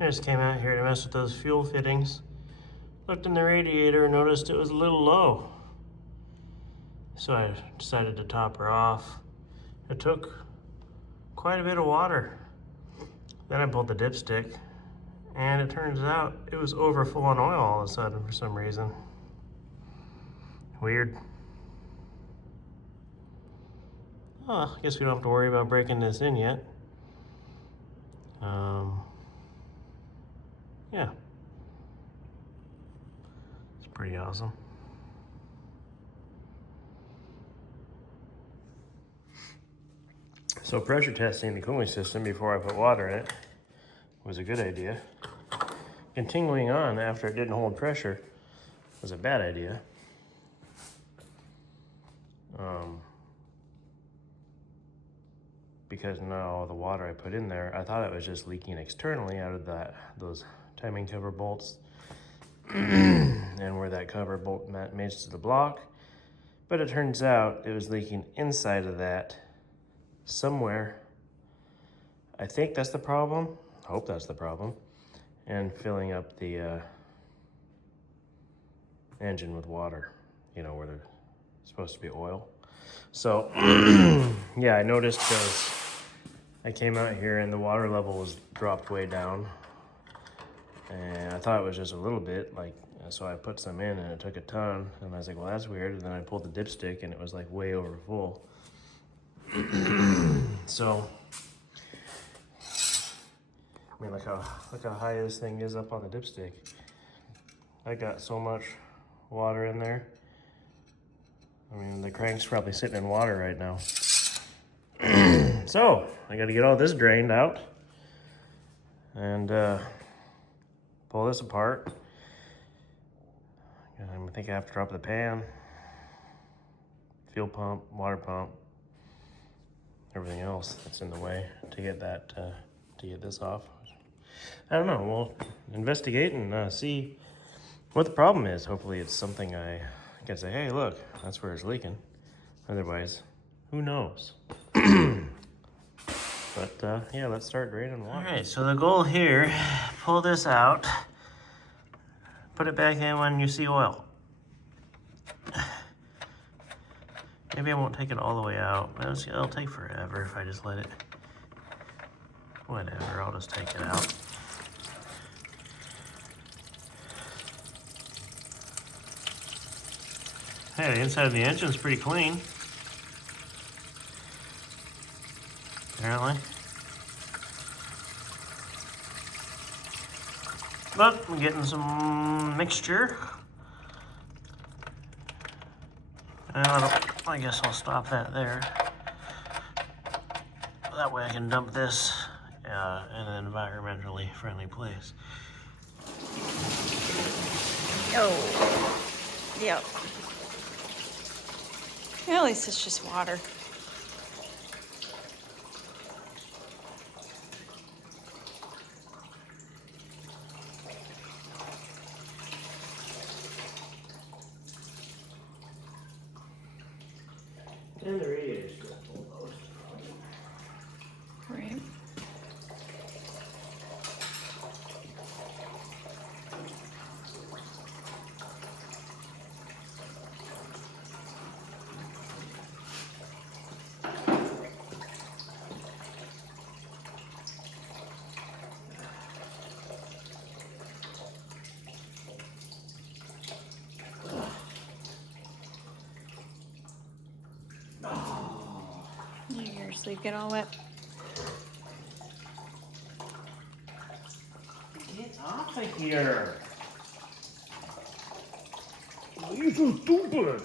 I just came out here to mess with those fuel fittings. Looked in the radiator and noticed it was a little low. So I decided to top her off. It took quite a bit of water. Then I pulled the dipstick, and it turns out it was over full on oil all of a sudden for some reason. Weird. Oh, I guess we don't have to worry about breaking this in yet. Yeah. It's pretty awesome. So pressure testing the cooling system before I put water in it was a good idea. Continuing on after it didn't hold pressure was a bad idea. Because now the water I put in there, I thought it was just leaking externally out of those timing cover bolts and where that cover bolt mates to the block. But it turns out it was leaking inside of that somewhere. I think that's the problem. I hope that's the problem. And filling up the engine with water, you know, where there's supposed to be oil. So, yeah, I noticed those. I came out here and the water level was dropped way down. And I thought it was just a little bit, like, so I put some in and it took a ton. And I was like, well, that's weird. And then I pulled the dipstick and it was like way over full. So, I mean, look how high this thing is up on the dipstick. I got so much water in there. I mean, the crank's probably sitting in water right now. So, I gotta get all this drained out and pull this apart. I think I have to drop the pan, fuel pump, water pump, everything else that's in the way to get that, to get this off. I don't know, we'll investigate and see what the problem is. Hopefully it's something I can say, hey, look, that's where it's leaking. Otherwise, who knows? But yeah, let's start draining water. All right, so the goal here, pull this out, put it back in when you see oil. Maybe I won't take it all the way out. It'll take forever if I just let it. Whatever, I'll just take it out. Hey, the inside of the engine's pretty clean. Apparently. But I'm getting some mixture. And I guess I'll stop that there. That way I can dump this in an environmentally friendly place. Oh, yep. At least it's just water. And the radiator's still full. Right. Your sleeve get all wet. Get off of here! You're so stupid!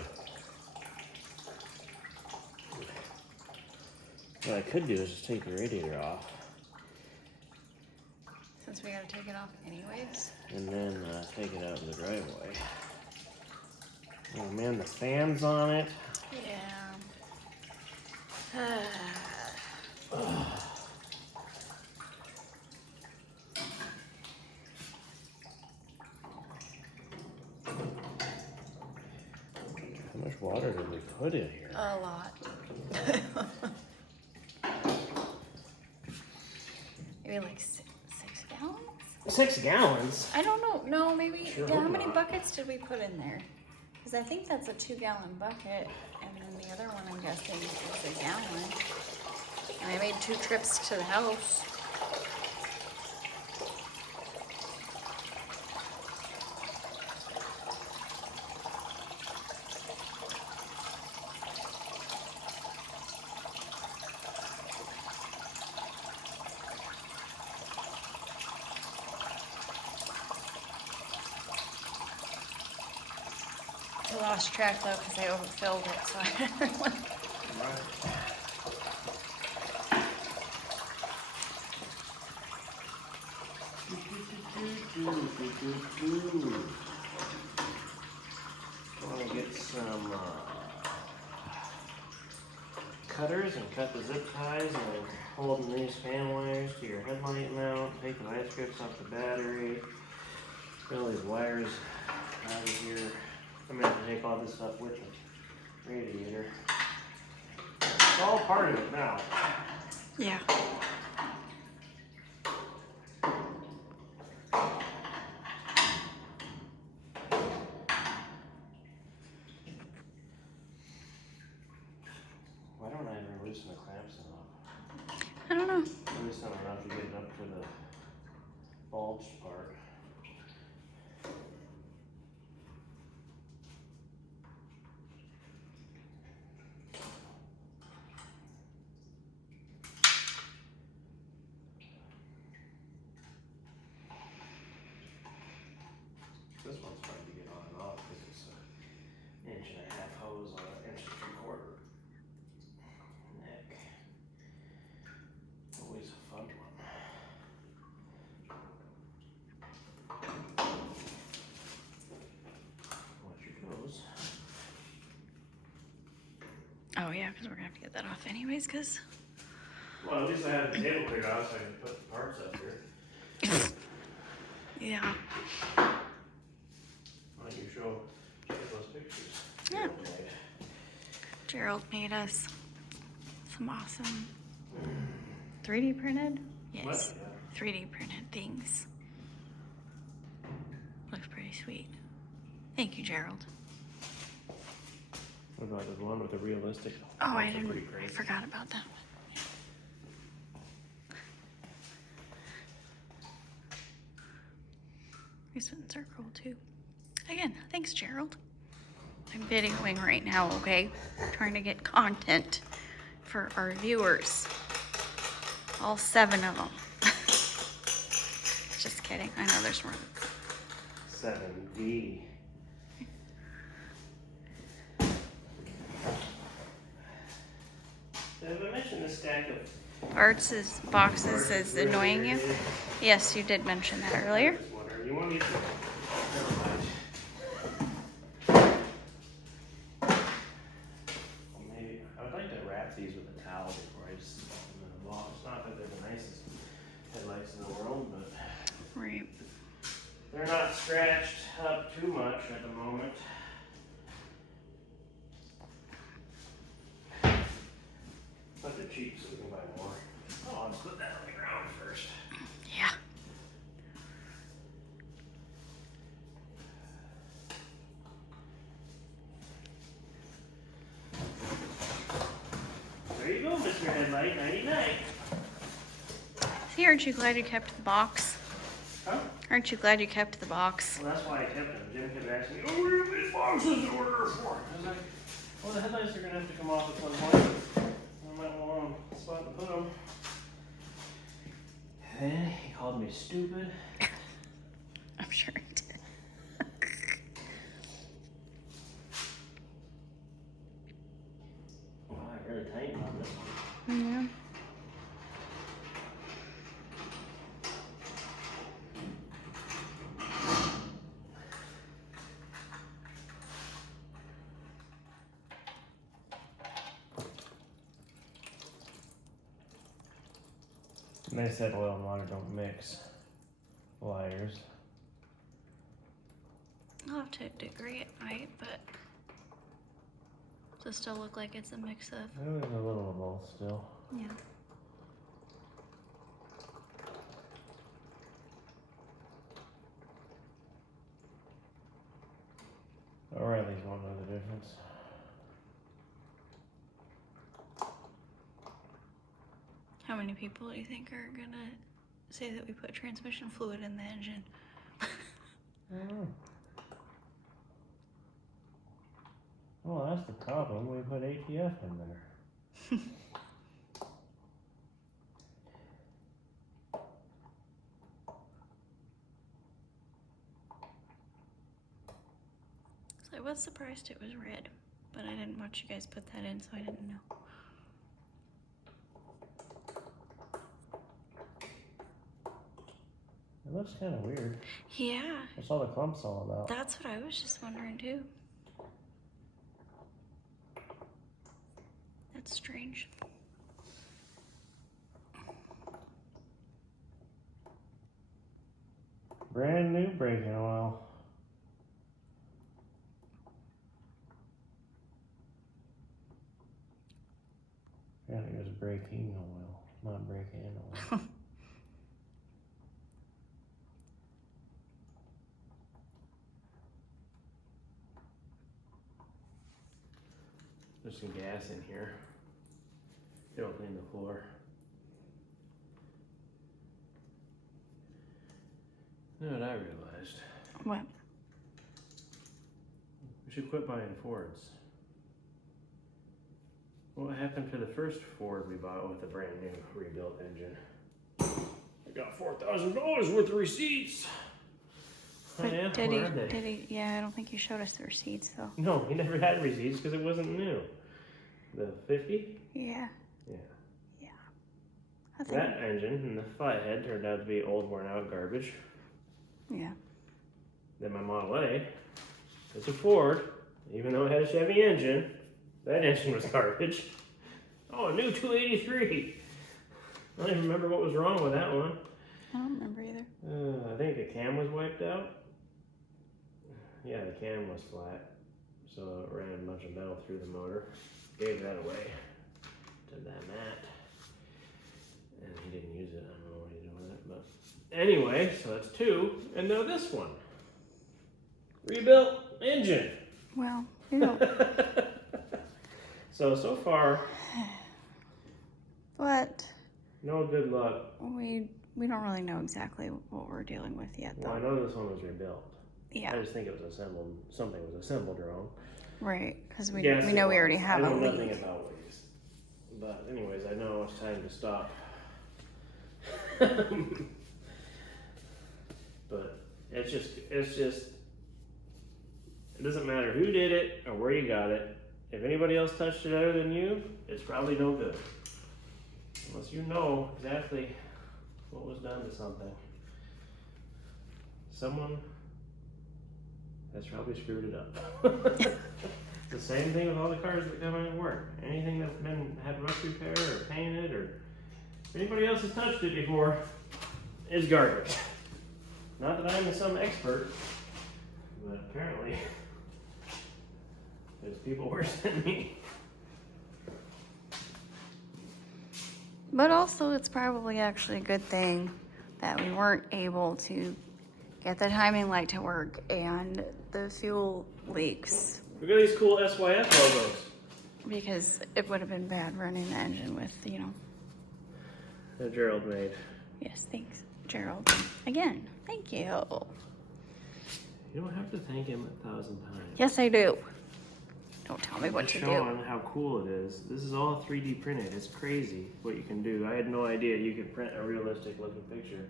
What I could do is just take the radiator off. Since we gotta take it off anyways. And then take it out in the driveway. Oh man, the fan's on it. Yeah. How much water did we put in here? A lot. Maybe like 6 gallons? 6 gallons? I don't know. No, maybe. Sure How hope many not. buckets did we put in there? Because I think that's a 2-gallon bucket, and then the other one I'm guessing is a gallon. And I made 2 trips to the house. I lost track though because I overfilled it, so I don't know. I want to get some cutters and cut the zip ties and holding these fan wires to your headlight mount, take the light strips off the battery, get all these wires out of here. I'm going to have to take all this stuff with the radiator. It's all part of it now. Yeah. Why don't I ever loosen the clamps enough? I don't know. Loosen them enough to get it up to the bulged part. This one's fun to get on and off because it's an 1.5 hose on an 1.75 neck. Always a fun one. Watch your toes. Oh yeah, because we're gonna have to get that off anyways. Because Well, at least I have the table cleared off so I can put the parts up here. yeah. Why don't you show those pictures? Yeah. Okay. Gerald made us some awesome 3D printed. Yes. What? 3D printed things. Looks pretty sweet. Thank you, Gerald. What about the one with the realistic? Oh, I Those are didn't. pretty I crazy. forgot about that one. These ones are cool too. Again, thanks, Gerald. I'm videoing right now, okay? Trying to get content for our viewers. All 7 of them. Just kidding. I know there's more. 7D. Have I mentioned the stack of Parts is boxes is annoying you? Yes, you did mention that earlier. I was wondering, you want me to? Never mind. Maybe I would like to wrap these with a towel before I just stick them in a box. Not that they're the nicest headlights in the world, but Right. they're not scratched up too much at the moment. But they're cheap, so we can buy more. Oh, I'll just put that on the ground first. Yeah. There you go, Mr. Headlight 99. See, aren't you glad you kept the box? Huh? Aren't you glad you kept the box? Well, that's why I kept them. Jim kept asking me, oh, where are these boxes to order for? I was like, well, the headlights are going to have to come off at some point. I might want a spot to put them. And then he called me stupid. I'm sure it did. Wow, I really tightened on this one. Yeah. They said oil and water don't mix wires. I'll have to degree it right, but does it still look like it's a mix of, There's a little of both still. yeah. difference. How many people do you think are gonna say that we put transmission fluid in the engine? I don't know. Well, that's the problem. We put ATF in there. So I was surprised it was red, but I didn't watch you guys put that in, so I didn't know. It looks kind of weird. Yeah, What's all the clumps all about? that's what I was just wondering too. That's strange. Brand new braking oil. Apparently it was braking oil, not braking oil. There's some gas in here. It'll clean the floor. You know what I realized? What? We should quit buying Fords. What happened to the first Ford we bought with the brand new rebuilt engine? I got $4,000 worth of receipts. But yeah, did where are they? he, yeah, I don't think you showed us the receipts though. No, he never had receipts because it wasn't new. The 50? Yeah. Yeah. Yeah. I think, That engine and the flathead turned out to be old, worn out garbage. yeah. Then my Model A, it's a Ford, even though it had a Chevy engine, that engine was garbage. Oh, a new 283. I don't even remember what was wrong with that one. I don't remember either. I think the cam was wiped out. Yeah, the cam was flat, so it ran a bunch of metal through the motor. Gave that away to that Matt, and he didn't use it. I don't know what he's doing with it, but anyway, so that's two, and now this one, rebuilt engine. Well, you know. So far, But no good luck. we don't really know exactly what we're dealing with yet though. Well, I know this one was rebuilt. Yeah. I just think it was assembled. Something was assembled wrong. Right, because we Yes, know it we already was. have I a know nothing leak. about leaks. But anyways, I know it's time to stop. But it's just, it doesn't matter who did it or where you got it. If anybody else touched it other than you, it's probably no good. Unless you know exactly what was done to something. Someone has probably screwed it up. The same thing with all the cars that come in and work. Anything that's had rust repair or painted or if anybody else has touched it before is garbage. Not that I'm some expert, but apparently there's people worse than me. But also, it's probably actually a good thing that we weren't able to get the timing light to work and the fuel leaks, Look at these cool SYF logos because it would have been bad running the engine with, you know. that Gerald made. Yes, thanks, Gerald. Again, thank you. You don't have to thank him 1,000 times. Yes, I do. Don't tell me what Just to showing do. how cool it is. This is all 3D printed. It's crazy what you can do. I had no idea you could print a realistic looking picture.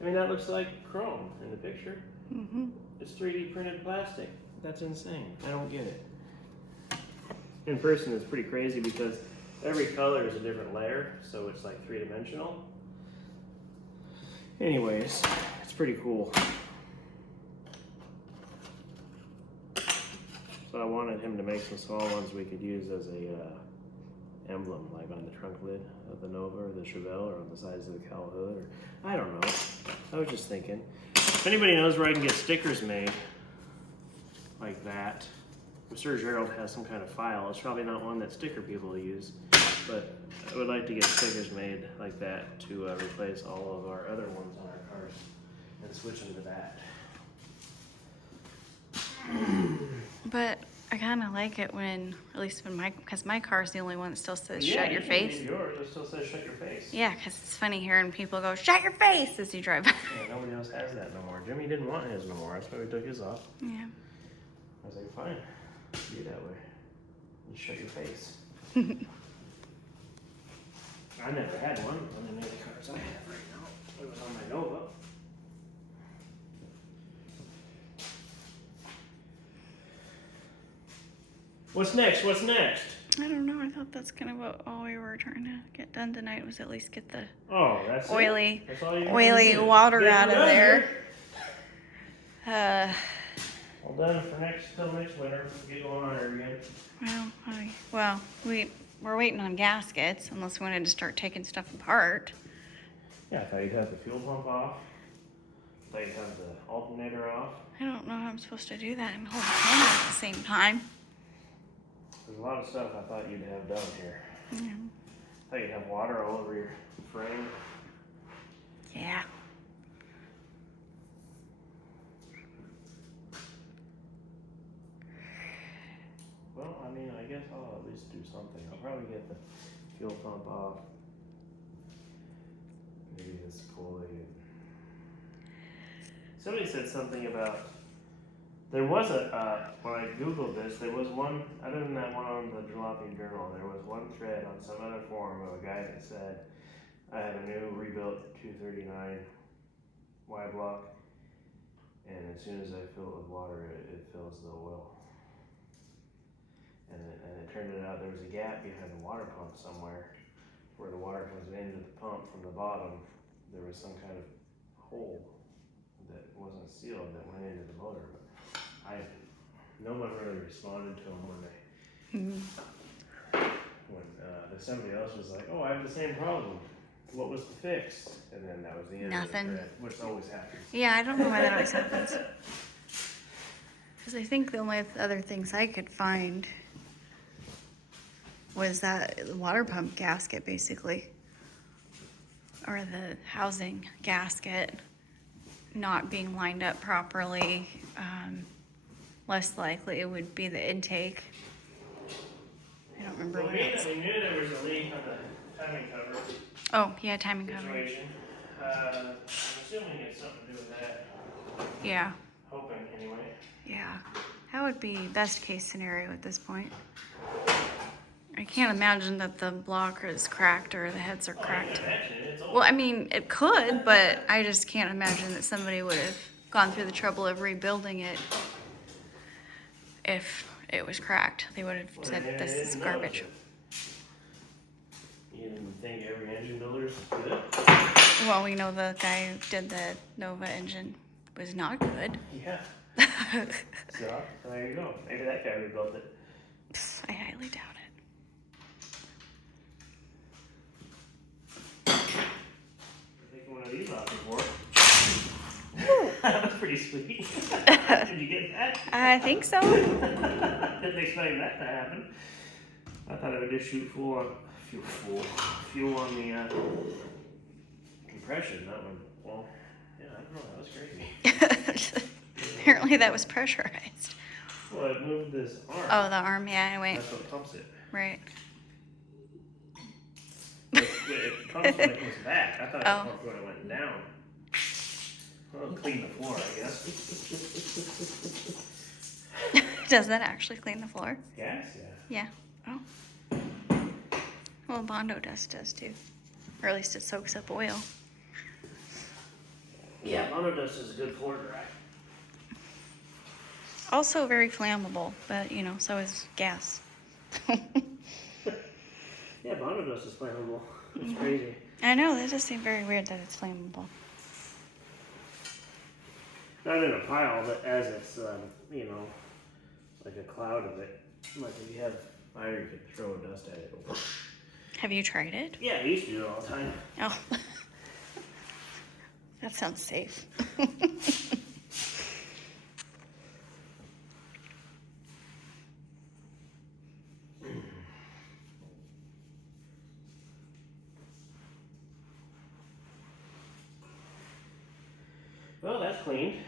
I mean, that looks like chrome in the picture. Mm-hmm. It's 3D printed plastic. That's insane. I don't get it. In person, it's pretty crazy because every color is a different layer, so it's like three-dimensional. Anyways, it's pretty cool. So I wanted him to make some small ones we could use as a emblem, like on the trunk lid of the Nova or the Chevelle, or on the sides of the cowl hood, or I don't know. I was just thinking. If anybody knows where I can get stickers made like that, I'm sure Gerald has some kind of file. It's probably not one that sticker people use, but I would like to get stickers made like that to replace all of our other ones on our cars and switch them to that. But I kind of like it when, at least when because my car's the only one that still says Yeah, shut your you can face. leave yours, it still says shut your face. Yeah, because it's funny hearing people go, shut your face as you drive by. Yeah, nobody else has that no more. Jimmy didn't want his no more. That's why we took his off. Yeah. I was like, fine, be that way. You shut your face. I never had one on any of the cars I have right now. It was on my Nova. What's next? What's next? I don't know. I thought that's kind of what all we were trying to get done tonight was at least get the Oh, that's oily, it? That's all you oily do. water Get out of done there. here. All done for till next winter. Get going on her again. We're waiting on gaskets unless we wanted to start taking stuff apart. Yeah, I thought you'd have the fuel pump off. I thought you'd have the alternator off. I don't know how I'm supposed to do that and hold the camera at the same time. There's a lot of stuff I thought you'd have done here. Yeah. I thought you'd have water all over your frame. Yeah. Well, I mean, I guess I'll at least do something. I'll probably get the fuel pump off. Maybe this pulley. Somebody said something about, there was when I Googled this, there was one, other than that one on the Jalopy Journal, there was one thread on some other forum of a guy that said, I have a new rebuilt 239 Y block, and as soon as I fill it with water, it fills the oil. And it turned it out there was a gap behind the water pump somewhere where the water comes into the pump from the bottom. There was some kind of hole that wasn't sealed that went into the motor. But no one really responded to them when somebody else was like, "Oh, I have the same problem. What was the fix?" And then that was the end Nothing. of the thread, which always happens. Yeah, I don't know why that always happens. Because I think the only other things I could find was that water pump gasket, basically, or the housing gasket not being lined up properly. Less likely it would be the intake. I don't remember what else. We knew there was a leak on the timing cover Oh, yeah, timing cover. situation. I'm assuming it's something to do with that. Yeah, Hoping, anyway. yeah. That would be best case scenario at this point. I can't imagine that the block is cracked or the heads are cracked. Well, I mean, it could, but I just can't imagine that somebody would have gone through the trouble of rebuilding it if it was cracked. They would have said, this is garbage. You didn't think every engine builder's good? Well, we know the guy who did the Nova engine was not good. Yeah. So, there you go. Maybe that guy rebuilt it. I highly doubt it. Taking one of these off before. That was pretty sweet. Did you get that? I think so. Didn't expect that to happen. I thought it would just shoot fuel on the compression, not when, well, yeah, I don't know, that was crazy. Apparently that was pressurized. Well, it moved this arm. Oh, the arm, yeah, wait. That's what pumps it. Right. It pumps when it comes back. I thought it Oh. pumped when it went down. Well, clean the floor, I guess. Does that actually clean the floor? Gas, yeah. Yeah. Oh. Well, Bondo dust does too. Or at least it soaks up oil. Yeah, Bondo dust is a good floor dry. Also very flammable, but you know, so is gas. Yeah, Bondo dust is flammable. It's crazy. I know, that does seem very weird that it's flammable. Not in a pile, but as it's, like a cloud of it. Like if you have fire, you could throw dust at it. Have you tried it? Yeah, I used to do it all the time. Oh. That sounds safe. Well, that's clean.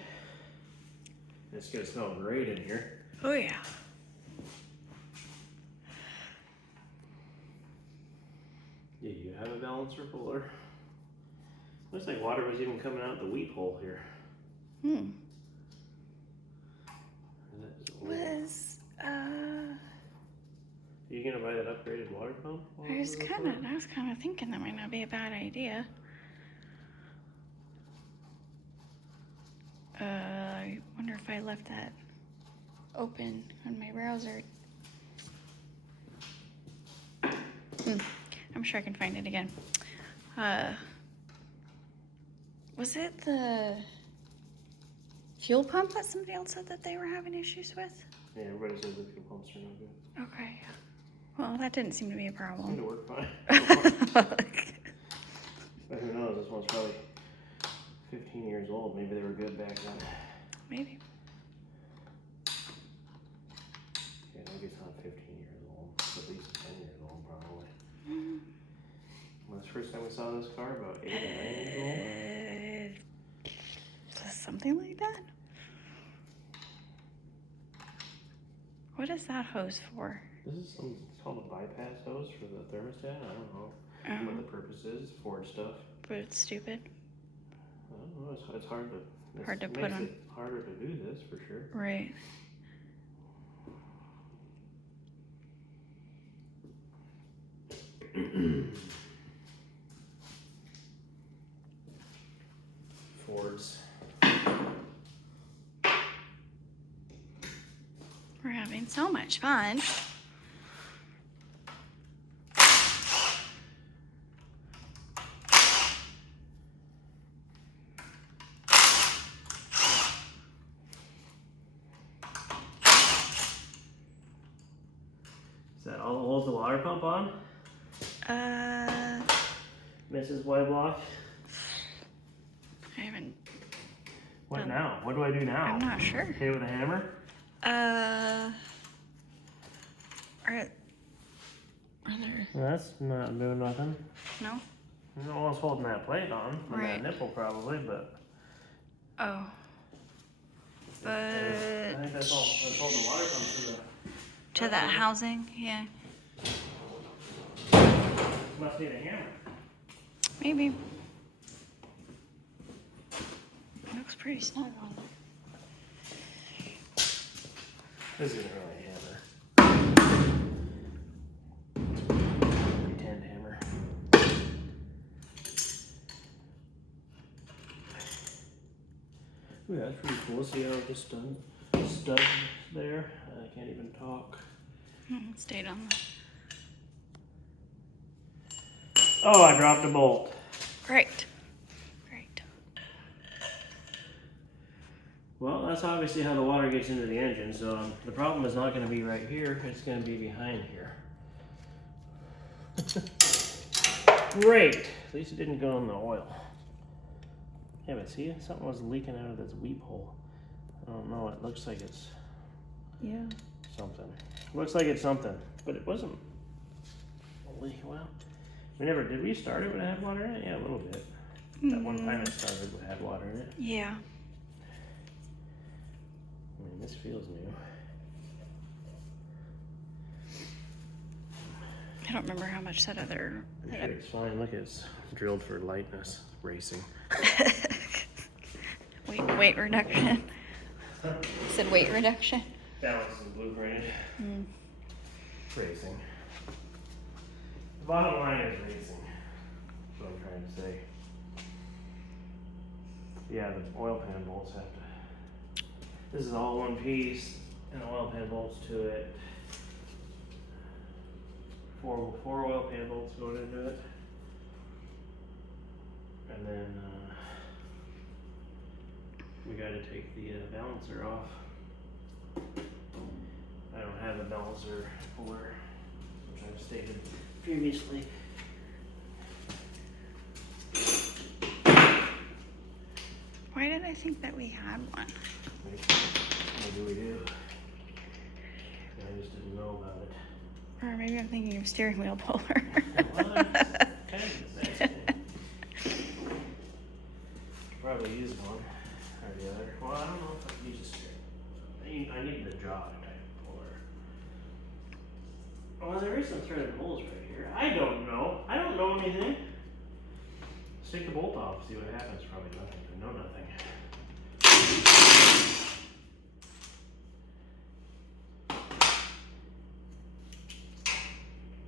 It's gonna smell great in here. Oh yeah. balancer puller. Looks like water was even coming out the weep hole here. Was Are you gonna buy that upgraded water pump? I was kind of thinking that might not be a bad idea. I wonder if I left that open on my browser. I'm sure I can find it again. Was it the fuel pump that somebody else said that they were having issues with? Yeah, everybody says the fuel pumps are no good. Okay. Well, that didn't seem to be a Seemed problem. to work fine. But who knows? This one's probably 15 years old. Maybe they were good back then. Maybe. Yeah, maybe it's not 15 years old. It's at least 10 years old, probably. When was the first time we saw this car? About 8 or 9 years old? Something like that? What is that hose for? This is it's called a bypass hose for the thermostat. I don't know what the purpose is. Ford stuff. But it's stupid. I don't know. It's hard to. Hard to put makes on. it harder to do this for sure. Right. Fords. We're having so much fun. Is that all the holes the water pump on? Mrs. Whiteblock? I haven't. What now? What do I do now? I'm not sure. Hit it with a hammer? Are there? That's not doing nothing. No. No one's holding that plate on. Or Right. that nipple probably, but. Oh. I think that's all. That's holding the water pump To that housing, yeah. Must need a hammer. Maybe. Looks pretty snug on there. This isn't really a hammer. Pretend hammer. Ooh, that's pretty cool. See how it just studs there? I can't even talk. Stayed on the. Oh, I dropped a bolt. Great. Great. Well, that's obviously how the water gets into the engine, so the problem is not going to be right here, it's going to be behind here. Great! At least it didn't go in the oil. Yeah, but see, something was leaking out of this weep hole. I don't know, it looks like it's something. Looks like it's something, but it wasn't. Holy, well, did we start it when it had water in it? Yeah, a little bit. That one time it started, it had water in it. Yeah. I mean, this feels new. I don't remember how much that other. I'm sure it's fine. Look, it's drilled for lightness racing. weight reduction. You said weight reduction. Balance is blueprinted. Racing. The bottom line is racing. That's what I'm trying to say. Yeah, the oil pan bolts have to. This is all one piece, and oil pan bolts to it. Four oil pan bolts going into it, and then we got to take the balancer off. I don't have a balancer puller, which I've stated previously. Why did I think that we had one? Maybe we do. I just didn't know about it. Or maybe I'm thinking of steering wheel puller. Well, it's kind of the same thing. Probably use one or the other. Well, I don't know if I can use a steering wheel. I need the jaw type puller. Well, there is some threaded holes right here. I don't know. I don't know anything. take the bolt off, see what happens. Probably nothing. I know nothing.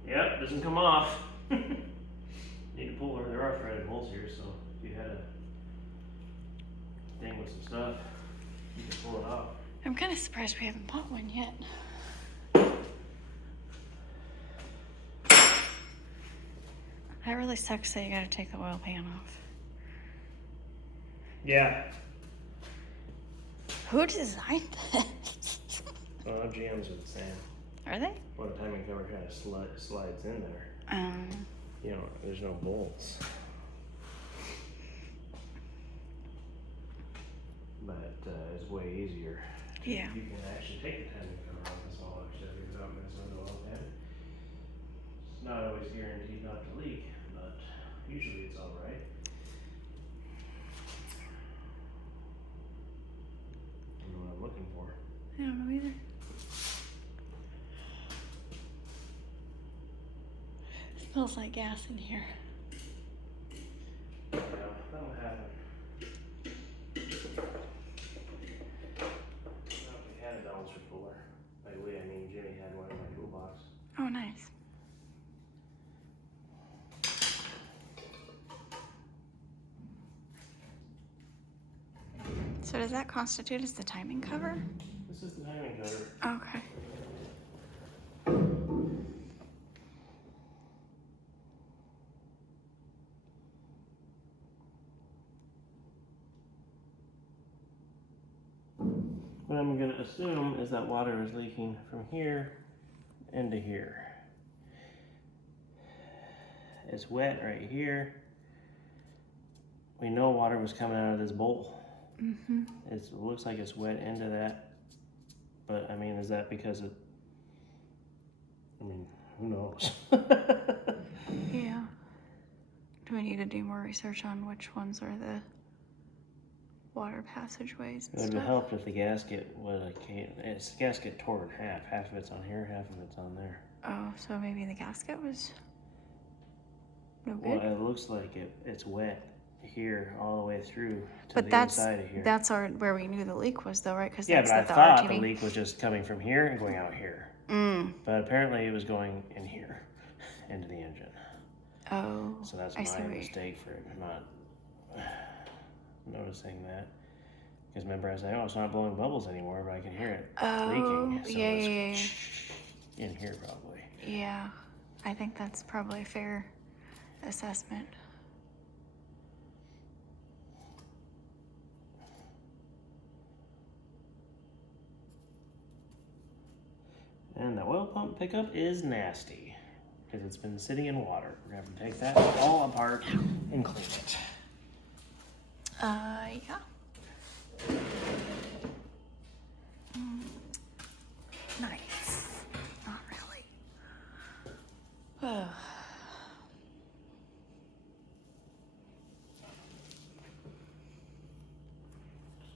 Yep, doesn't come off. Need to pull her. There are threaded holes here, so if you had a thing with some stuff, you can pull it off. I'm kind of surprised we haven't bought one yet. That really sucks that you gotta take the oil pan off. Yeah. Who designed this? Well, GMs are the same. Are they? Well, the timing cover kind of slides in there. You know, there's no bolts. But it's way easier. Yeah. You can actually take the timing cover off. That's all actually figures out mess with the oil pan. It's not always guaranteed not to leak, but usually it's all right. I don't know what I'm looking for. I don't know either. Smells like gas in here. Yeah, that'll happen. Well, we had a dumpster fuller. Like I mean Jimmy had one in my toolbox. Oh, nice. So does that constitute as the timing cover? This is the timing cover. Okay. What I'm going to assume is that water is leaking from here into here. It's wet right here. We know water was coming out of this bowl. Mm-hmm. It looks like it's wet into that. But I mean, is that because it, I mean, who knows? Yeah. Do we need to do more research on which ones are the water passageways and It would stuff? have helped if the gasket was it's the gasket tore in half. Half of it's on here, half of it's on there. Oh, so maybe the gasket was no Well, good? it looks like it's wet here all the way through to But the that's inside of here. where we knew the leak was, though, right? Because Yeah, that's but I what the thought the RTV. leak was just coming from here and going out here. But apparently it was going in here, into the engine. Oh, So that's I see my what you- mistake for not noticing that. Because remember I said, oh, it's not blowing bubbles anymore, but I can hear it leaking. So yeah, it's in here probably. yeah. I think that's probably a fair assessment. And the oil pump pickup is nasty because it's been sitting in water. We're gonna have to take that all apart and clean it. Yeah. Nice. Not really. So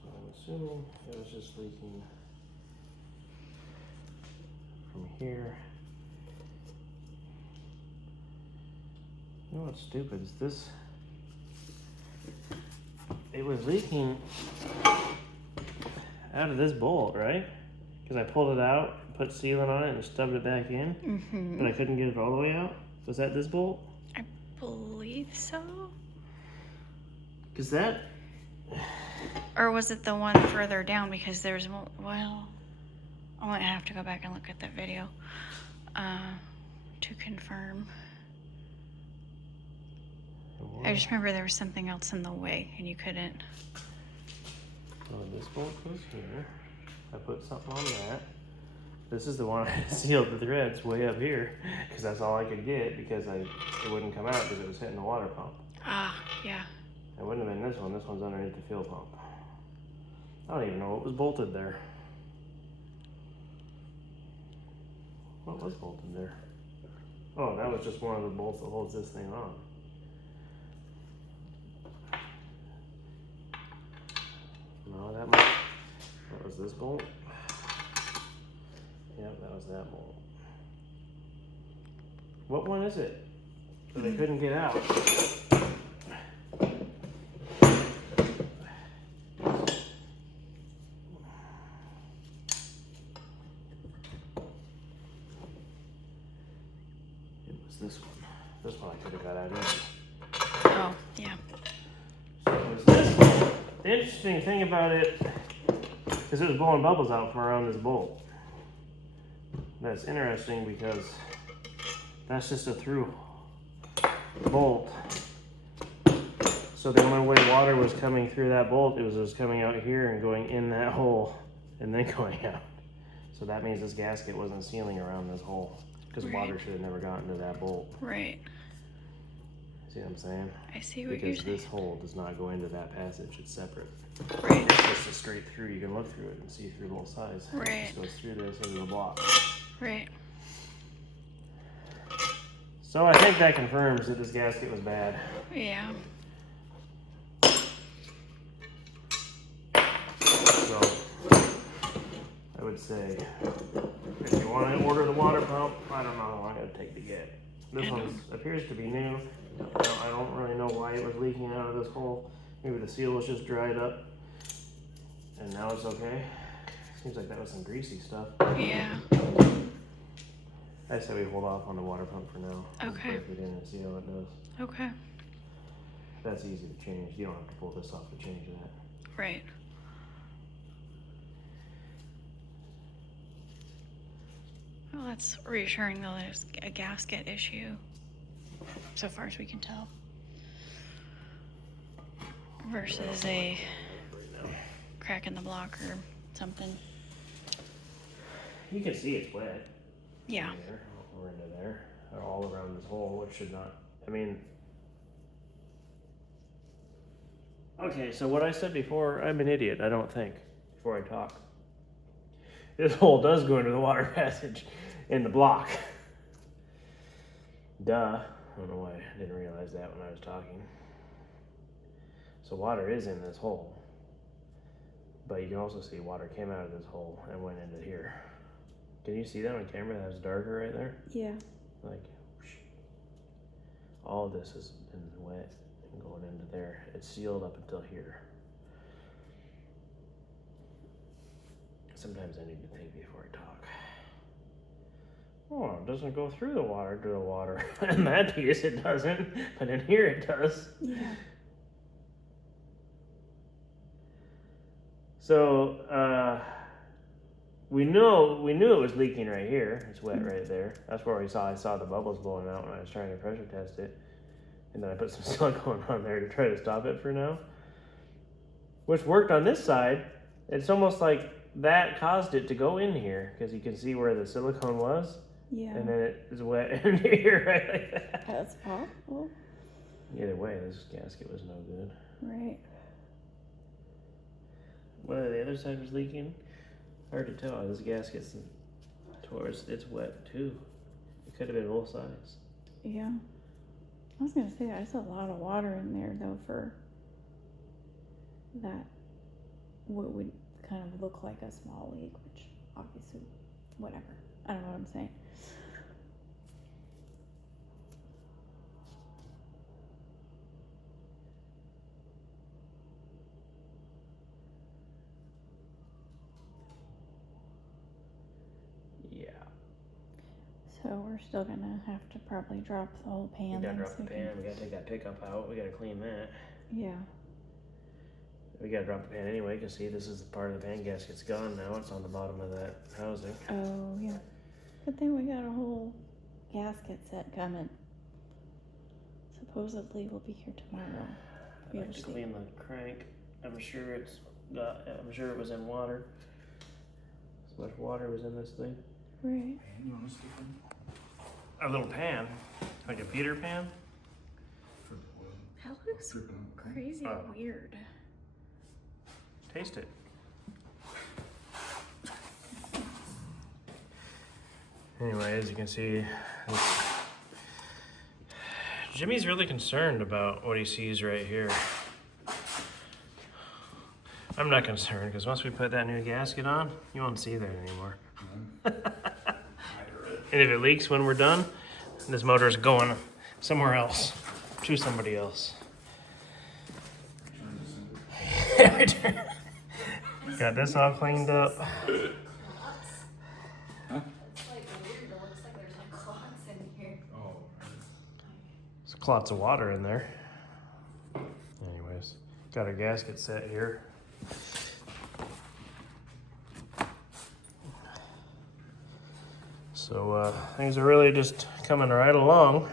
I'm assuming it was just leaking from here. You know what's stupid is this. It was leaking out of this bolt, right? Because I pulled it out, put sealant on it, and stubbed it back in. But I couldn't get it all the way out. Was that this bolt? I believe so. Because that. Or was it the one further down? Because there's, well, I might have to go back and look at that video to confirm. I just remember there was something else in the way and you couldn't. Oh, this bolt goes here. I put something on that. This is the one I sealed the threads way up here because that's all I could get because it wouldn't come out because it was hitting the water pump. Ah, yeah. It wouldn't have been this one. This one's underneath the fuel pump. I don't even know what was bolted there. What was bolted there? Oh, that was just one of the bolts that holds this thing on. No, that was this bolt. Yep, that was that bolt. What one is it that I couldn't get out? this one. This one I could have got out easy. Oh, yeah. So it was this one. The interesting thing about it is it was blowing bubbles out from around this bolt. That's interesting because that's just a through bolt. So the only way water was coming through that bolt, it was coming out here and going in that hole and then going out. So that means this gasket wasn't sealing around this hole because water should have never gotten to that bolt. Right. See what I'm saying? I see what you're Because saying. this hole does not go into that passage, it's separate. Right. It's just a straight through, you can look through it and see through both sides. Right. It just goes through this into the block. Right. So I think that confirms that this gasket was bad. Yeah. So I would say if you want to order the water pump, I don't know how long it would take to get. This one appears to be new. I don't really know why it was leaking out of this hole. Maybe the seal was just dried up and now it's okay. Seems like that was some greasy stuff. Yeah. I said we hold off on the water pump for now. Okay. Plug it in and see how it does. Okay. That's easy to change. You don't have to pull this off to change that. Right. Well, that's reassuring though that it's a gasket issue, so far as we can tell. Versus a crack in the block or something. You can see it's wet. Yeah. There, or into there, or all around this hole, which should not. I mean. Okay, so what I said before, I'm an idiot. I don't think before I talk. This hole does go into the water passage in the block. Duh. I don't know why I didn't realize that when I was talking. So water is in this hole. But you can also see water came out of this hole and went into here. Can you see that on camera? That's darker right there? Yeah. Like, whoosh. All of this has been wet and going into there. It's sealed up until here. Sometimes I need to think before I talk. Oh, it doesn't go through the water to the water. In that piece it doesn't, but in here it does. Yeah. So, we knew it was leaking right here. It's wet right there. That's where I saw the bubbles blowing out when I was trying to pressure test it. And then I put some silicone on there to try to stop it for now. Which worked on this side. It's almost like that caused it to go in here because you can see where the silicone was. Yeah. And then it is wet in here right like that. That's possible. Either way, this gasket was no good. Right. Whether the other side was leaking, hard to tell. This gasket's towards, it's wet too. It could have been both sides. Yeah. I was gonna say there's a lot of water in there though for that what would kind of look like a small leak, which obviously whatever. I don't know what I'm saying. Yeah. So we're still gonna have to probably drop the whole pan. We gotta then drop so the we pan. can- We gotta take that pickup out. We gotta clean that. Yeah. We gotta drop the pan anyway, because see, this is the part of the pan gasket's gone now. It's on the bottom of that housing. Oh yeah. Good thing we got a whole gasket set coming. Supposedly we'll be here tomorrow. I'd We'll like to see. clean the crank. I'm sure it was in water. So much water was in this thing. Right. A little pan, like a Peter pan. That looks crazy Oh. weird. Taste it. Anyway, as you can see, Jimmy's really concerned about what he sees right here. I'm not concerned because once we put that new gasket on, you won't see that anymore. And if it leaks when we're done, this motor is going somewhere else, to somebody else. Got this all cleaned up. It's like weird. It looks like there's like clots in here. Oh, clots of water in there. Anyways, got our gasket set here. So things are really just coming right along.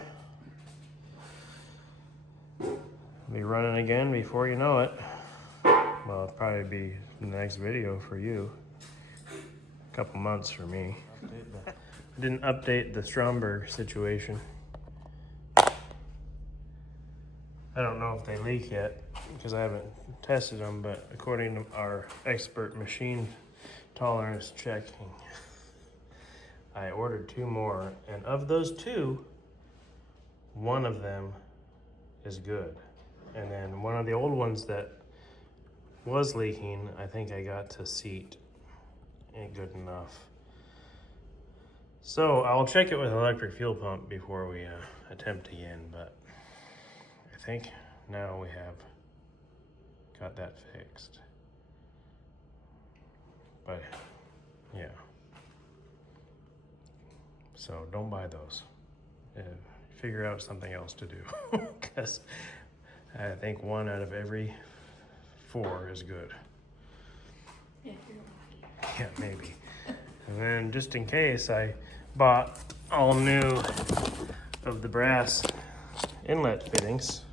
Be running again before you know it. Well, it'll probably be the next video for you. A couple months for me. I didn't update the Stromberg situation. I don't know if they leak yet because I haven't tested them, but according to our expert machine tolerance checking, I ordered 2 more, and of those 2, one of them is good. And then one of the old ones that was leaking, I think I got to seat. Ain't good enough. So I'll check it with an electric fuel pump before we attempt again, but I think now we have got that fixed. But yeah. So don't buy those. Figure out something else to do, because I think 1 out of every 4 is good. Yeah, you're lucky. Yeah, maybe. And then just in case, I bought all new of the brass inlet fittings.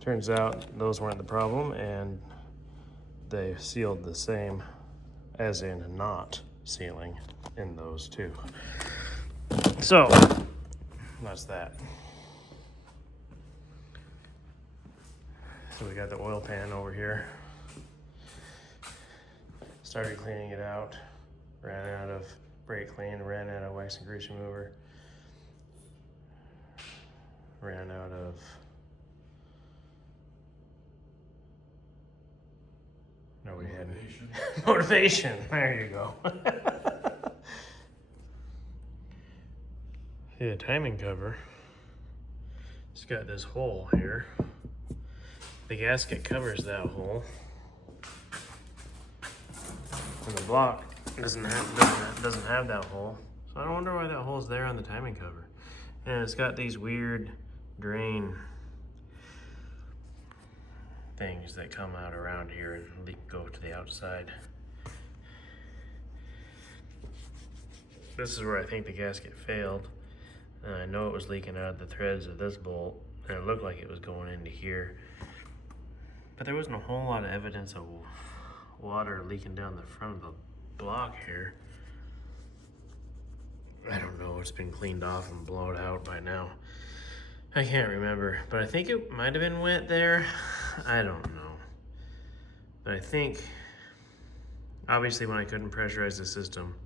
Turns out those weren't the problem, and they sealed the same, as in not sealing in those too. So that's that. So we got the oil pan over here. Started cleaning it out. Ran out of brake clean, ran out of wax and grease remover. Ran out of Motivation. motivation. There you go. See the timing cover. It's got this hole here. The gasket covers that hole, and the block doesn't have that hole. So I wonder why that hole's there on the timing cover. And it's got these weird drain things that come out around here and go to the outside. This is where I think the gasket failed. And I know it was leaking out the threads of this bolt, and it looked like it was going into here. But there wasn't a whole lot of evidence of water leaking down the front of the block here. I don't know, it's been cleaned off and blown out by now. I can't remember, but I think it might have been wet there. I don't know. But I think, obviously when I couldn't pressurize the system,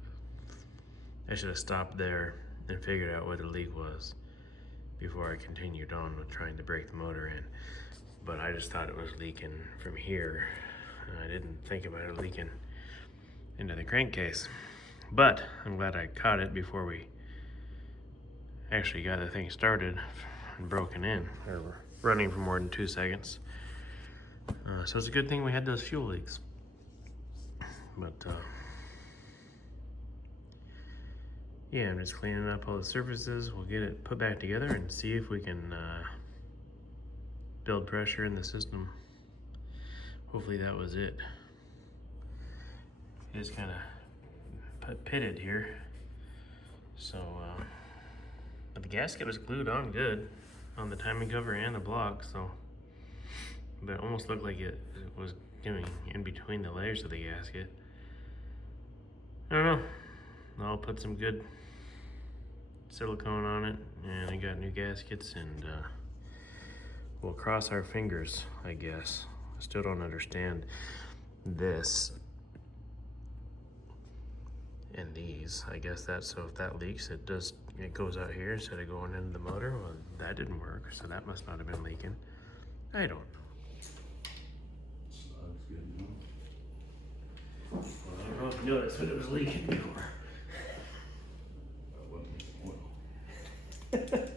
I should have stopped there and figured out what the leak was before I continued on with trying to break the motor in. But I just thought it was leaking from here, and I didn't think about it leaking into the crankcase. But I'm glad I caught it before we actually got the thing started and broken in, or running for more than 2 seconds. So it's a good thing we had those fuel leaks. But yeah, I'm just cleaning up all the surfaces. We'll get it put back together and see if we can build pressure in the system. Hopefully that was it. It's kind of pitted here. So, but the gasket was glued on good on the timing cover and the block, so, but it almost looked like it was going in between the layers of the gasket. I don't know. I'll put some good silicone on it, and I got new gaskets, and we'll cross our fingers, I guess. I still don't understand this and these. I guess that's so if that leaks, it goes out here instead of going into the motor. Well, that didn't work, so that must not have been leaking. I don't know. Sounds good enough. Well, I don't know if you noticed, but it was leaking before. That wasn't oil.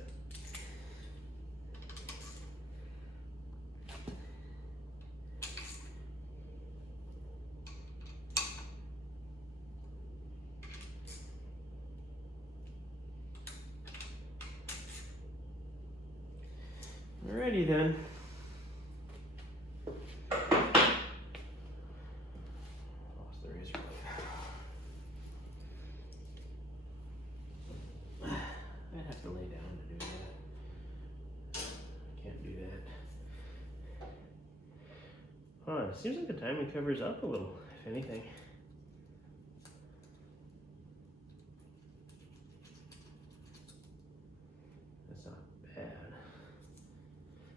Alrighty then. Lost the razor blade. I'd have to lay down to do that. Can't do that. Huh, it seems like the timing cover's up a little, if anything. That's not bad.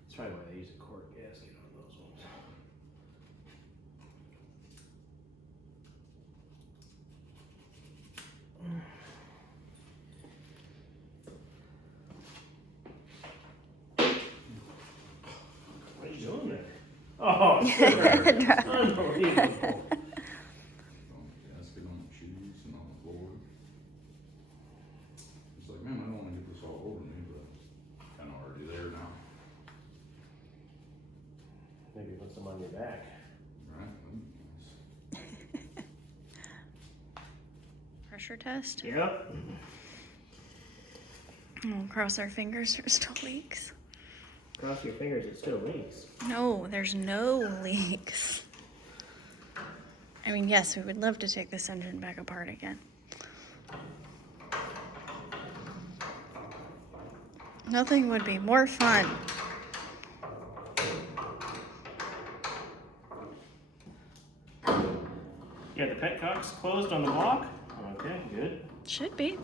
That's probably why they use a cork gasket on those ones. What are you doing there? Oh, sure. Unbelievable. Gasket on the shoes and on the floor. It's like, man, I don't wanna get this all over me, but it's kinda already there now, Maybe put some on your back. right? That'd be nice. Pressure test. Yep. We'll cross our fingers there's no leaks. Cross your fingers, it still leaks. No, there's no leaks. I mean, yes, we would love to take this engine back apart again. Nothing would be more fun. Yeah, the petcock's closed on the block? Okay, good. Should be.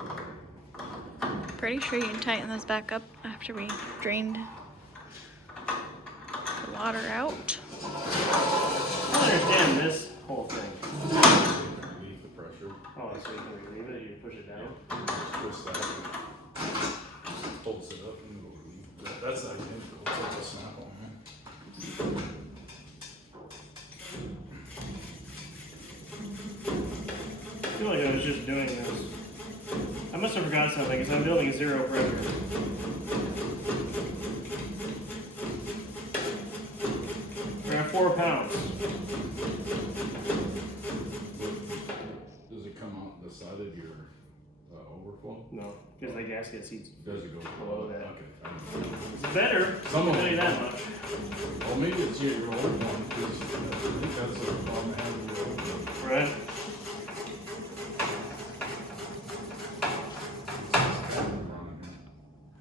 Pretty sure you can tighten those back up after we drained the water out. I don't understand this whole thing. Relieve the pressure, Oh, so you can relieve it, you push it down? twist that. Pulls it up and it'll relieve. That's the idea, it'll take a snap on there. I feel like I was just doing this. I must have forgot something, because I'm building zero pressure. We're at 4 pounds. Does it come out the side of your overflow? No, because the gasket seats. Does it go Below that. Okay. It's better, Some I'll of tell you them that don't. much. Well, maybe it's your old one, because I think that's the problem I have with your old one. Right?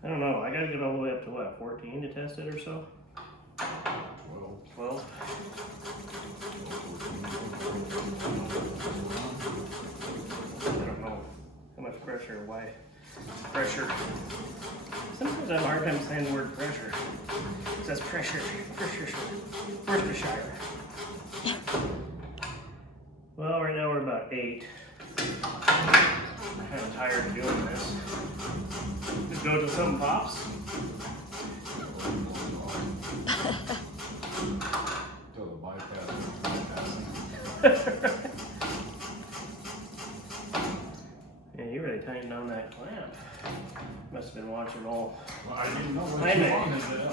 I don't know, I gotta get all the way up to what, 14 to test it or so? 12? I don't know how much pressure, why pressure. Sometimes I have a hard time saying the word pressure. It says pressure, Worcestershire. Well, right now we're about 8. I'm kind of tired of doing this. Just go till something pops. Till the bypass. Yeah, you really tightened on that clamp. Must have been watching all. Well, I didn't know what Hi, you man. wanted it.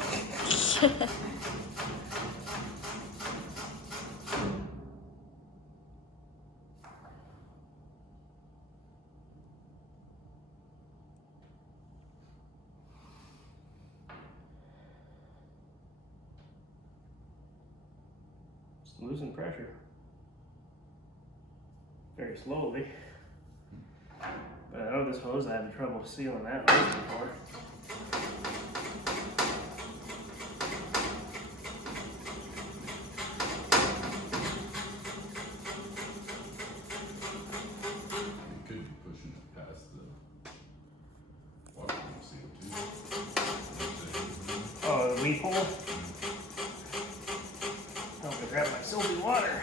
Just losing pressure. Very slowly. But I know this hose, I had trouble sealing that hose before. You could be pushing it past the water pump seal too. Oh, the leaf hole? I'll have to grab my soapy water.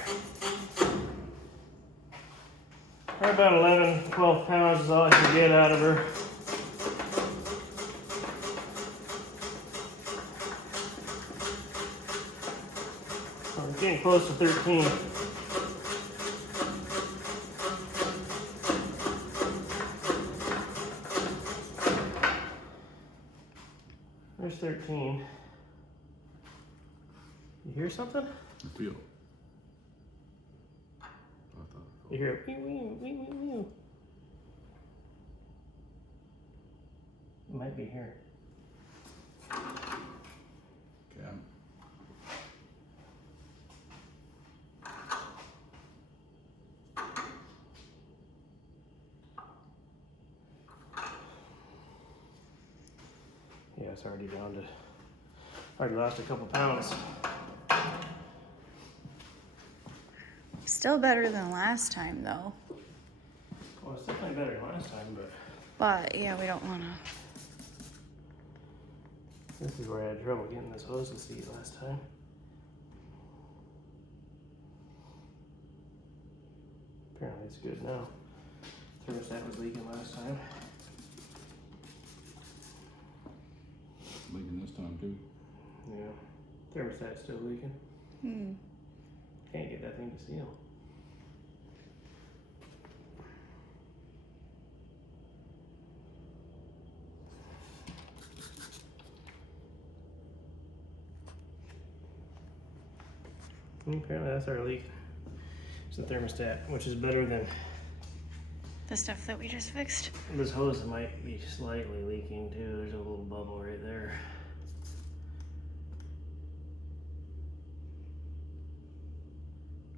We're about 11, 12 pounds is all I can get out of her. I'm getting close to 13. There's 13. You hear something? I feel. You hear a wee wee wee wee wee. It might be here. it's already lost a couple pounds. Still better than last time, though. Well, it's definitely better than last time, but But yeah, we don't want to. this is where I had trouble getting this hose to seat last time. Apparently it's good now. Thermostat was leaking last time. Leaking this time too. Yeah. Thermostat's still leaking. Can't get that thing to seal. Apparently that's our leak. It's the thermostat, which is better than The stuff that we just fixed. this hose. Might be slightly leaking too. There's a little bubble right there.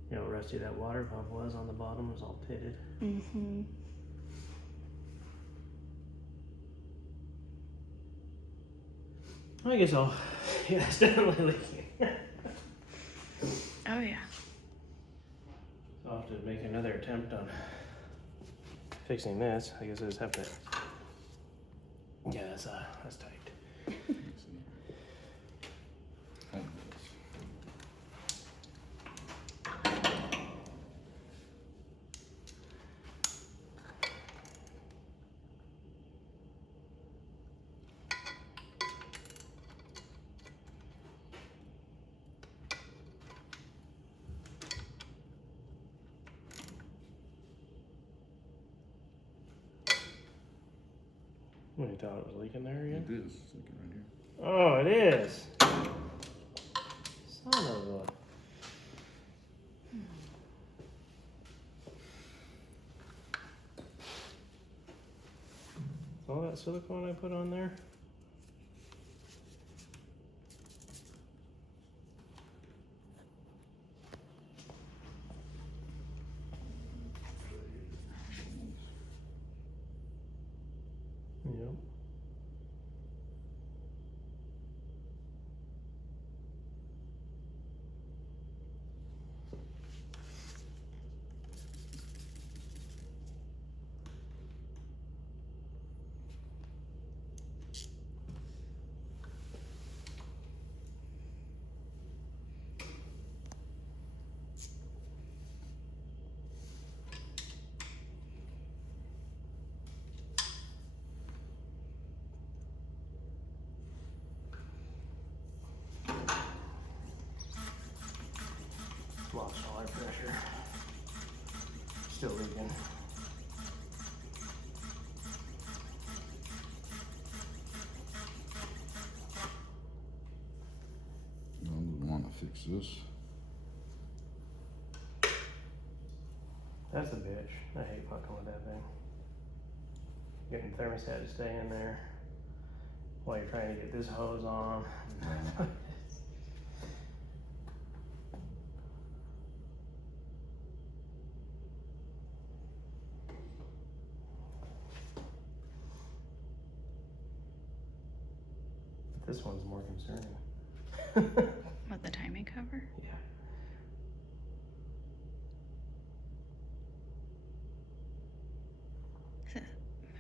You know how rusty that water pump was on the bottom. It was all pitted. Mm-hmm. I guess I'll. Yeah, it's definitely leaking. Oh yeah. I'll have to make another attempt on fixing this. I guess I just have to. Yeah, that's tight. Let's see. Tighten this. When you thought it was leaking there again? It is. It's leaking right here. Oh, it is. Son of a. All that silicone I put on there? Yep. Lost all our pressure. Still leaking. I'm gonna want to fix this. That's a bitch. I hate fucking with that thing. Getting the thermostat to stay in there while you're trying to get this hose on. This one's more concerning. What, the timing cover? Yeah. Is it,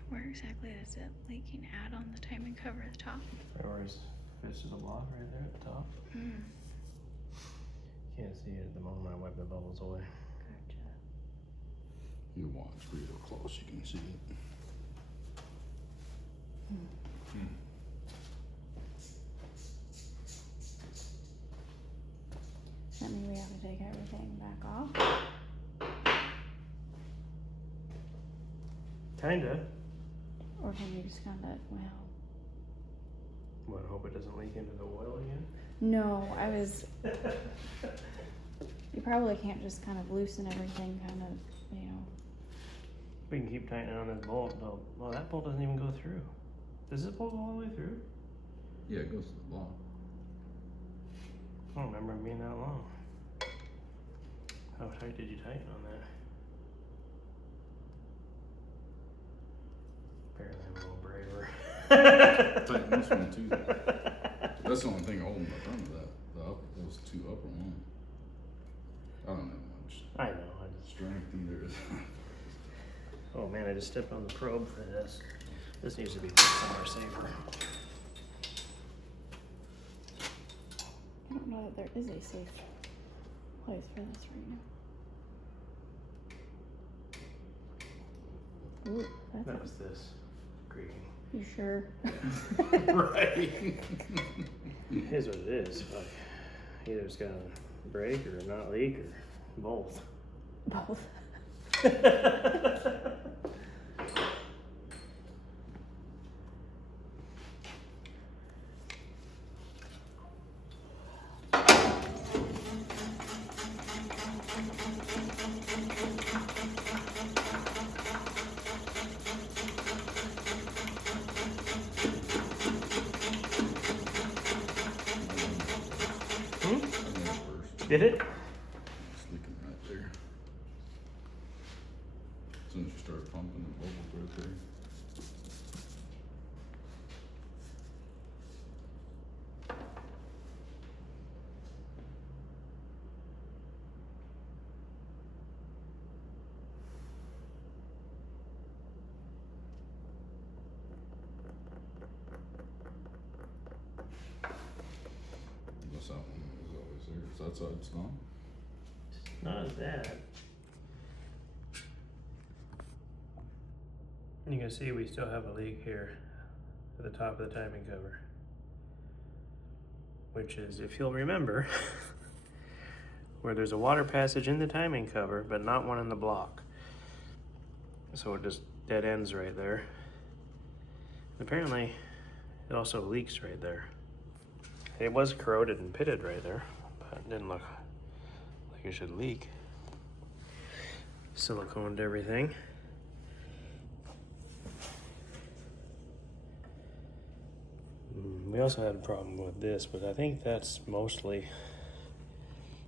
where exactly is it leaking at on the timing cover at the top? Right where it fits to the block right there at the top. Can't see it at the moment. I wipe the bubbles away. Gotcha. You watch real close, you can see it. That means we have to take everything back off? Kinda. Or can you just kinda, well, Well, I hope it doesn't leak into the oil again. no, you probably can't just kind of loosen everything kind of, you know. We can keep tightening on this bolt. Well, that bolt doesn't even go through. Does this bolt go all the way through? Yeah, it goes to the block. I don't remember it being that long. How tight did you tighten on that? Apparently I'm a little braver. Tighten this one too. That's the only thing holding the front of that. Those two upper ones. I don't have much I know. strength either. Oh man, I just stepped on the probe for this. This needs to be somewhere safer. I don't know that there is a safe place for this right now. Ooh, That that's was this creaking. you sure? Right. Here's what it is. Like, either it's gonna break or not leak or both. Both. Did it? It's leaking right there. As soon as you start pumping, it bubbles right there. Guess that one is always there. Is that side gone? Not as bad. You can see we still have a leak here at the top of the timing cover. Which is, if you'll remember, where there's a water passage in the timing cover, but not one in the block. So it just dead ends right there. Apparently, it also leaks right there. It was corroded and pitted right there, but it didn't look like it should leak. Siliconed everything. We also had a problem with this, but I think that's mostly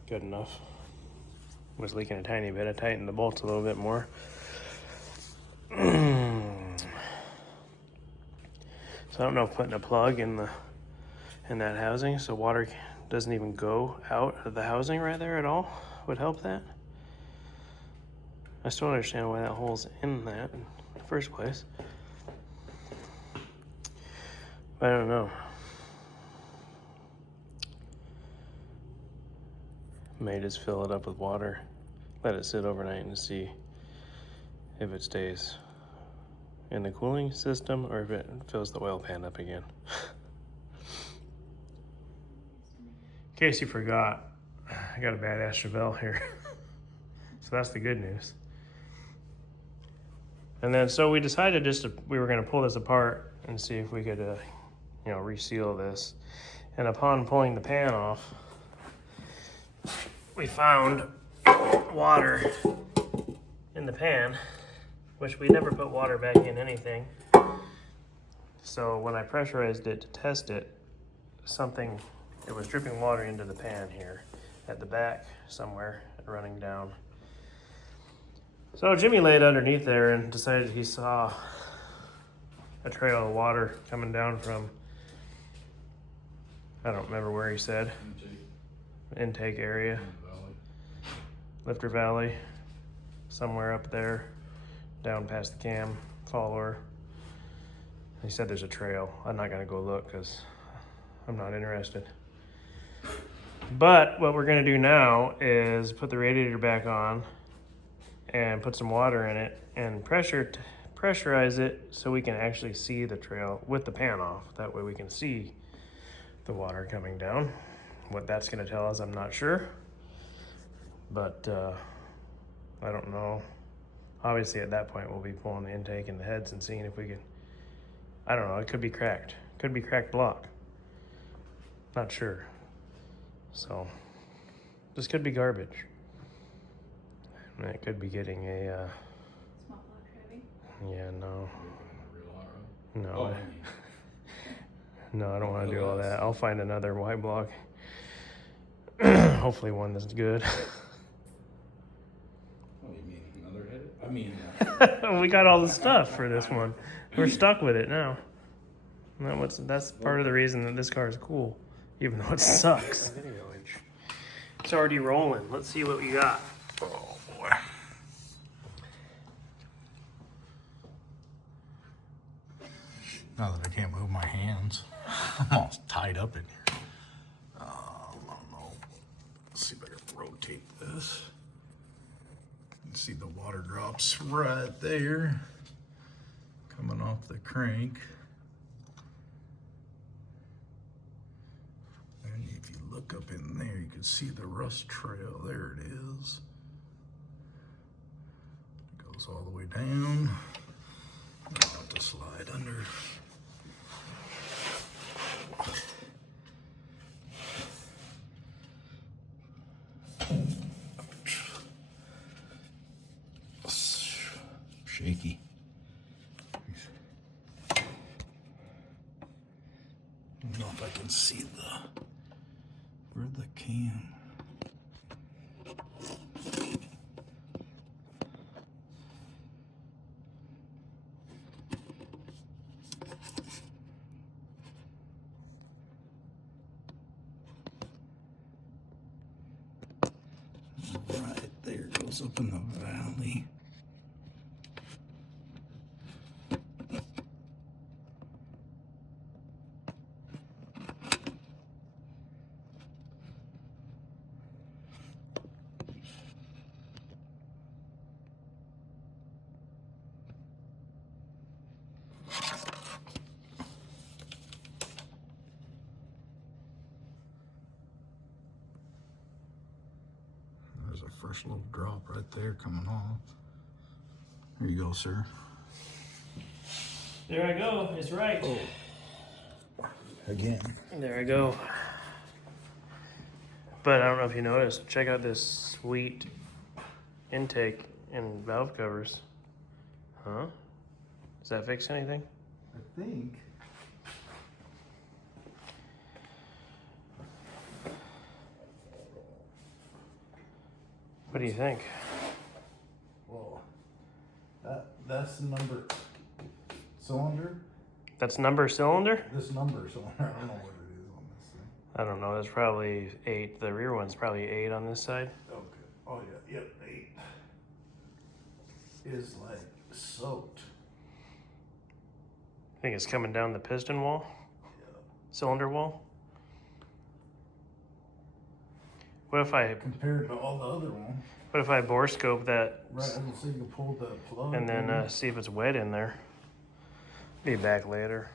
good enough. Was leaking a tiny bit. I tightened the bolts a little bit more. So I don't know if putting a plug in that housing so water doesn't even go out of the housing right there at all would help that. I still don't understand why that hole's in that in the first place. But I don't know. May just fill it up with water, let it sit overnight and see if it stays in the cooling system or if it fills the oil pan up again. In case you forgot, I got a badass Chevelle here. So that's the good news. And then, so we decided we were gonna pull this apart and see if we could, reseal this. And upon pulling the pan off, we found water in the pan, which we never put water back in anything. So when I pressurized it to test it, it was dripping water into the pan here at the back somewhere, running down. So Jimmy laid underneath there and decided he saw a trail of water coming down from, I don't remember where he said, intake area, Lifter Valley, somewhere up there, down past the cam follower. He said there's a trail. I'm not gonna go look because I'm not interested. But what we're gonna do now is put the radiator back on and put some water in it and pressurize it so we can actually see the trail with the pan off. That way we can see the water coming down. What that's gonna tell us, I'm not sure. But I don't know. Obviously at that point we'll be pulling the intake and the heads and seeing if we can, I don't know, it could be cracked. Could be cracked block. Not sure. So, this could be garbage. And it could be getting a, Small block heavy. yeah, no. Real hot rod? No, Oh, no, I don't want to do all that. I'll find another white block. Hopefully one that's good. oh, you mean another head? I mean, We got all the stuff for this one. We're stuck with it now. No, that's part of the reason that this car is cool, even though it sucks. It's already rolling. Let's see what we got. Oh boy. Now that I can't move my hands, I'm all tied up in here. I don't know. Let's see if I can rotate this. You can see the water drops right there coming off the crank. And if you look up in there, you can see the rust trail. There it is. It goes all the way down. I'll have to slide under. Shaky. I don't know if I can see where the can. Right there, goes up in the valley. There's a fresh little drop right there coming off. Here you go, sir. There I go. It's right. Again. There I go. But I don't know if you noticed. Check out this sweet intake and valve covers. Huh? Does that fix anything? I think. What do you think? Well, that's the number cylinder. That's number cylinder? This number cylinder. I don't know what it is on this thing. I don't know. That's probably 8. The rear one's probably 8 on this side. Okay. Oh yeah. Yep. 8 is like soaked. I think it's coming down the piston wall, Yeah. cylinder wall. What if I Compared to all the other ones. What if I bore scope that Right. I was thinking pull the plug. and then see if it's wet in there? Be back later.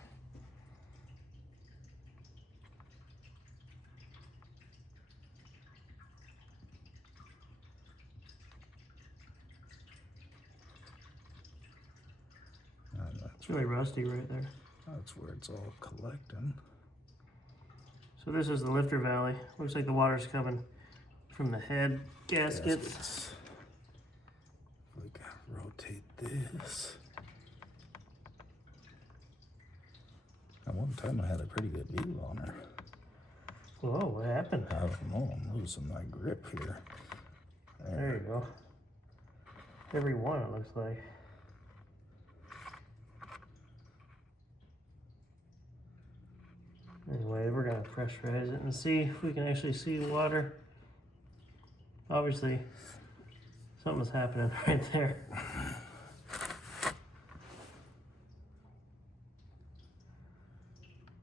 It's really rusty right there. That's where it's all collecting. So this is the lifter valley. Looks like the water's coming from the head gaskets. We can rotate this. At one time I had a pretty good view on her. Whoa, what happened? I don't know, I'm losing my grip here. There you go. Every one, it looks like. Anyway, we're gonna pressurize it and see if we can actually see water. Obviously, something's happening right there.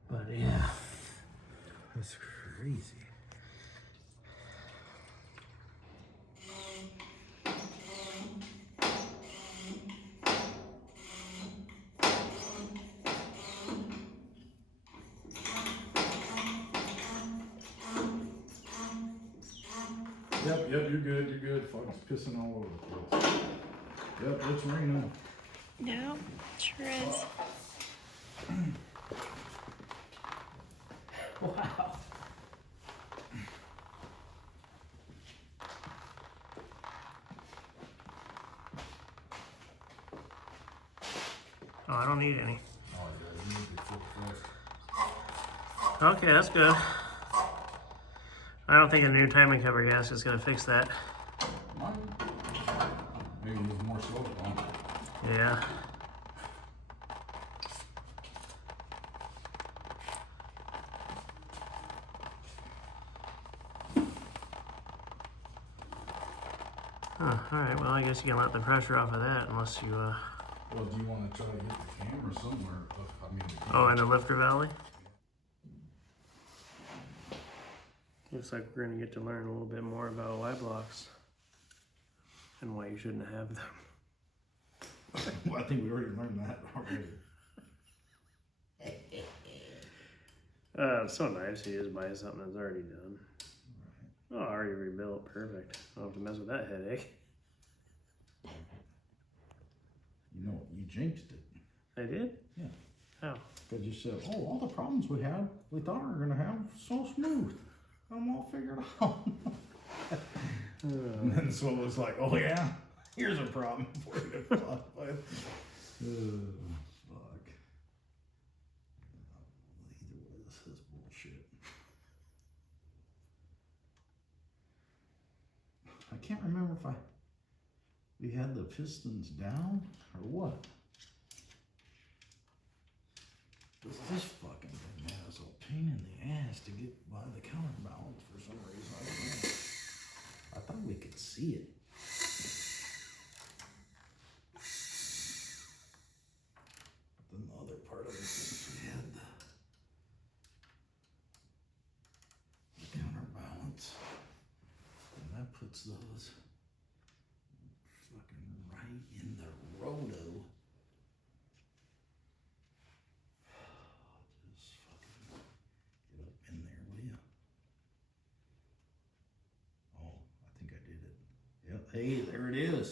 But yeah. That's crazy. Yep, you're good. Fog's pissing all over the place. Yep, it's raining. Yeah, sure is. Wow. Oh, I don't need any. Oh, yeah, you need to flip first. Okay, that's good. I don't think a new timing cover gas is gonna fix that. Maybe there's more soap on. Yeah. Huh, alright, well, I guess you can let the pressure off of that unless you, Well, do you want to try to hit the camera somewhere? I mean, oh, in the lifter valley? Looks like we're gonna get to learn a little bit more about Y blocks and why you shouldn't have them. well, I think we already learned that already. It's so nice to just buy something that's already done. Oh, already rebuilt, perfect. I don't have to mess with that headache. You know, you jinxed it. I did? Yeah. How? Because you said, oh, all the problems we had, we thought we were going to have so smooth. I'm all figured out. And then so it was like, oh yeah, here's a problem for you to fuck with. Fuck. Either way, this is bullshit. I can't remember if we had the pistons down or what. This fucking thing, man, is a pain in the ass to get by the counterbalance for some reason. I don't know. I thought we could see it. But then the other part of it is we had the counterbalance. And that puts those fucking right in the roto. Just fucking get up in there, will ya? Oh, I think I did it. Yep. Hey, there it is.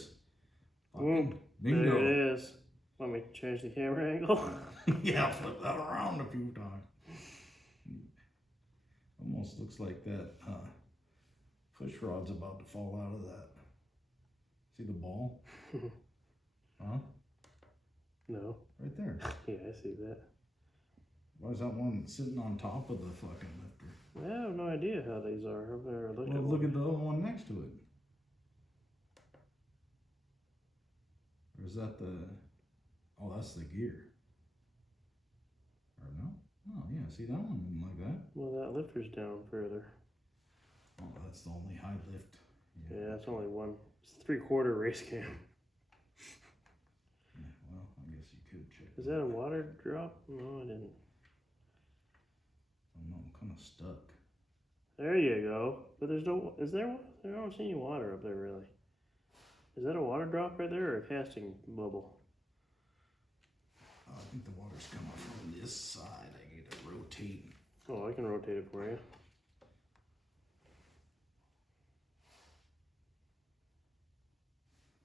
Fucking bingo. There it is. Want me to change the camera angle? Yeah, flip that around a few times. Almost looks like that push rod's about to fall out of that. See the ball? Huh? No. Right there. Yeah, I see that. Why is that one sitting on top of the fucking lifter? I have no idea how these are. I've never looked Well, at look one. at the other one next to it. Or is that the... Oh, that's the gear. Or no? Oh, yeah, see that one didn't like that. Well, that lifter's down further. Oh, that's the only high lift. Yeah, it's only one. It's a 3/4 race cam. Yeah, well, I guess you could check. Is that a water drop? No, I didn't. I don't know, I'm kind of stuck. There you go. But there's no, is there one? I don't see any water up there really. Is that a water drop right there or a casting bubble? I think the water's coming from this side. I need to rotate. Oh, I can rotate it for you.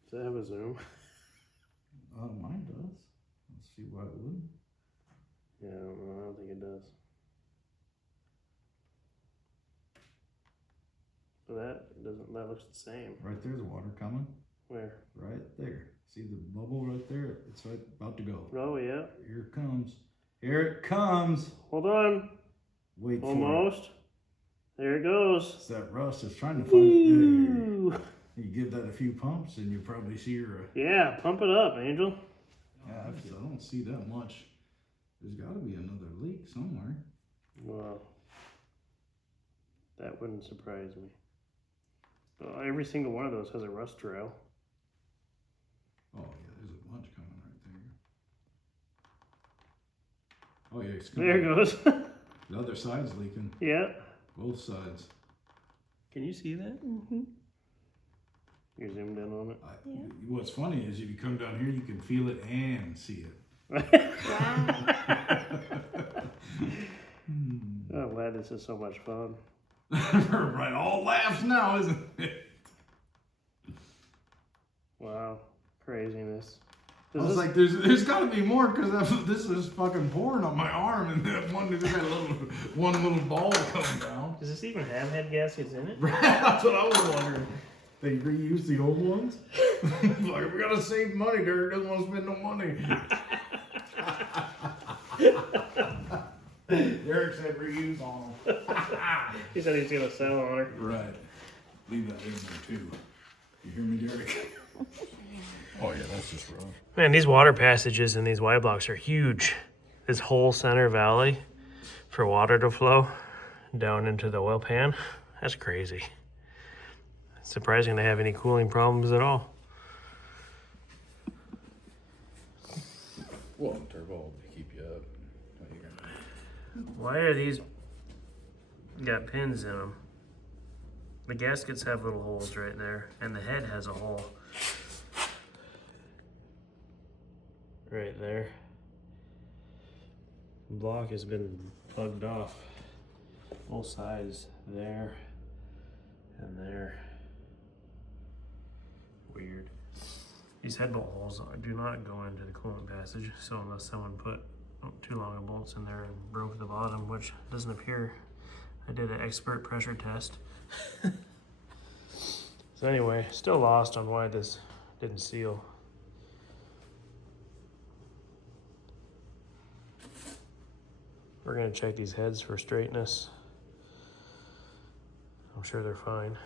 Does that have a zoom? Mine does. Let's see why it wouldn't. Yeah, I don't know. I don't think it does. So that doesn't, that looks the same. Right there's water coming. Where? Right there. See the bubble right there? It's right about to go. Oh, yeah. Here it comes. Here it comes. Hold on. Wait for it. Almost. There it goes. It's that rust is trying to find it. Woo! You give that a few pumps and you probably see her. Yeah, pump it up, Angel. Yeah, I don't see that much. There's got to be another leak somewhere. Well, that wouldn't surprise me. Every single one of those has a rust trail. Oh yeah, there's a bunch coming right there. Oh yeah, it's coming. There it goes. The other side's leaking. Yeah. Both sides. Can you see that? Mm-hmm. You zoomed in on it. What's funny is if you come down here, you can feel it and see it. Wow. I'm glad this is so much fun. Right, all laughs now, isn't it? Wow. Craziness. I was like, there's got to be more because this is fucking pouring on my arm, and that one little ball coming down. Does this even have head gaskets in it? That's what I was wondering. They reuse the old ones. Like, we gotta save money. Derek doesn't want to spend no money. Derek said reuse on them. He said he's gonna sell on her. Right. Leave that in there too. You hear me, Derek? Oh yeah, that's just rough. Man, these water passages in these Y blocks are huge. This whole center valley for water to flow down into the oil pan, that's crazy. Surprising to have any cooling problems at all. Well, turbo to keep you up. What you gonna do? Why are these got pins in them? The gaskets have little holes right there, and the head has a hole right there. The block has been plugged off both sides, there and there. Weird. These head bolt holes do not go into the coolant passage, so unless someone put too long of bolts in there and broke the bottom, which doesn't appear. I did an expert pressure test. So anyway, still lost on why this didn't seal. We're gonna check these heads for straightness. I'm sure they're fine.